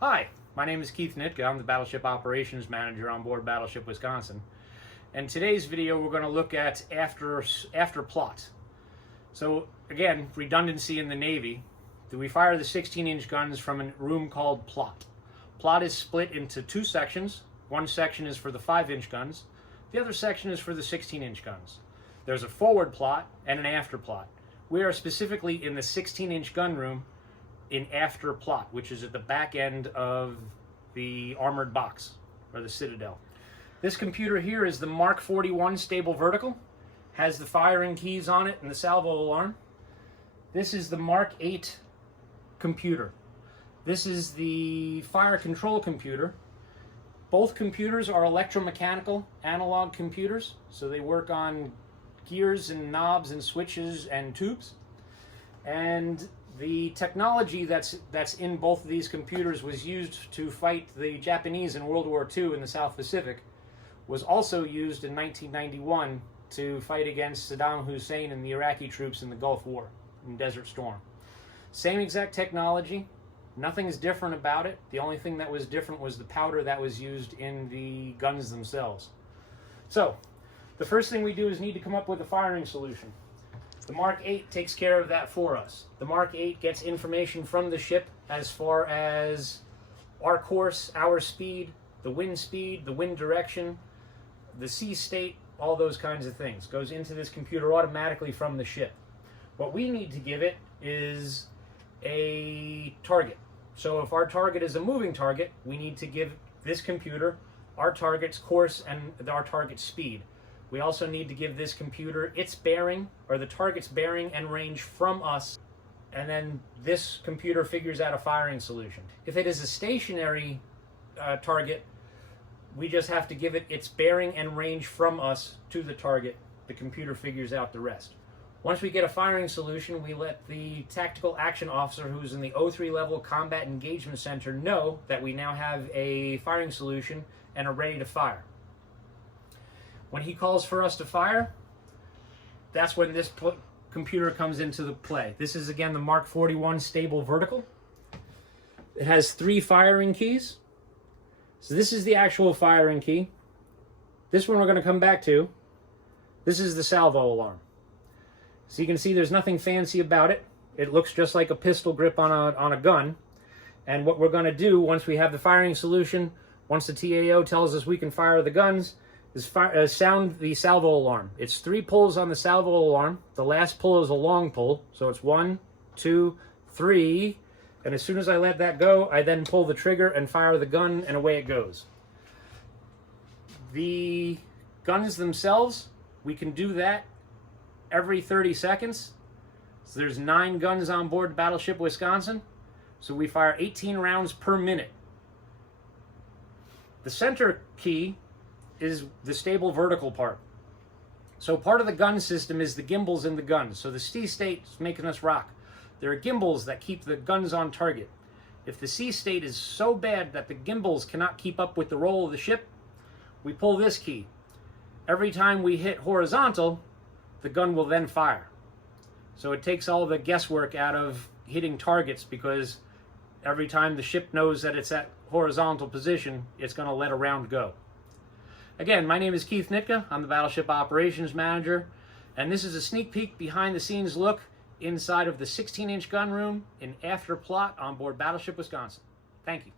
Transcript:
Hi, my name is Keith Nitka. I'm the Battleship Operations Manager on board Battleship Wisconsin. And today's video we're going to look at after plot. So again, redundancy in the Navy. We fire the 16-inch guns from a room called plot. Plot is split into two sections. One section is for the 5-inch guns. The other section is for the 16-inch guns. There's a forward plot and an after plot. We are specifically in the 16-inch gun room in after plot, which is at the back end of the armored box, or the citadel. This computer here is the Mark 41 stable vertical, has the firing keys on it and the salvo alarm. This is the Mark 8 computer. This is the fire control computer. Both computers are electromechanical analog computers, so they work on gears and knobs and switches and tubes. And the technology that's in both of these computers was used to fight the Japanese in World War II in the South Pacific, was also used in 1991 to fight against Saddam Hussein and the Iraqi troops in the Gulf War, in Desert Storm. Same exact technology, nothing is different about it. The only thing that was different was the powder that was used in the guns themselves. So, the first thing we do is need to come up with a firing solution. The Mark 8 takes care of that for us. The Mark 8 gets information from the ship as far as our course, our speed, the wind direction, the sea state, all those kinds of things. Goes into this computer automatically from the ship. What we need to give it is a target. So if our target is a moving target, we need to give this computer our target's course and our target's speed. We also need to give this computer its bearing, or the target's bearing and range from us, and then this computer figures out a firing solution. If it is a stationary target, we just have to give it its bearing and range from us to the target. The computer figures out the rest. Once we get a firing solution, we let the tactical action officer who's in the 03 level combat engagement center know that we now have a firing solution and are ready to fire. When he calls for us to fire, that's when this computer comes into the play. This is again the Mark 41 stable vertical. It has 3 firing keys. So this is the actual firing key. This one we're going to come back to. This is the salvo alarm. So you can see there's nothing fancy about it. It looks just like a pistol grip on a gun. And what we're going to do once we have the firing solution, once the TAO tells us we can fire the guns, is sound the salvo alarm. It's 3 pulls on the salvo alarm. The last pull is a long pull, so it's 1, 2, 3, and as soon as I let that go, I then pull the trigger and fire the gun, and away it goes. The guns themselves, we can do that every 30 seconds. So there's 9 guns on board Battleship Wisconsin, so we fire 18 rounds per minute. The center key is the stable vertical part. So part of the gun system is the gimbals in the guns. So the sea state is making us rock. There are gimbals that keep the guns on target. If the sea state is so bad that the gimbals cannot keep up with the roll of the ship, we pull this key. Every time we hit horizontal, the gun will then fire. So it takes all the guesswork out of hitting targets, because every time the ship knows that it's at horizontal position, it's going to let a round go. Again, my name is Keith Nitka. I'm the Battleship Operations Manager, and this is a sneak peek behind the scenes look inside of the 16-inch gun room in after plot on board Battleship Wisconsin. Thank you.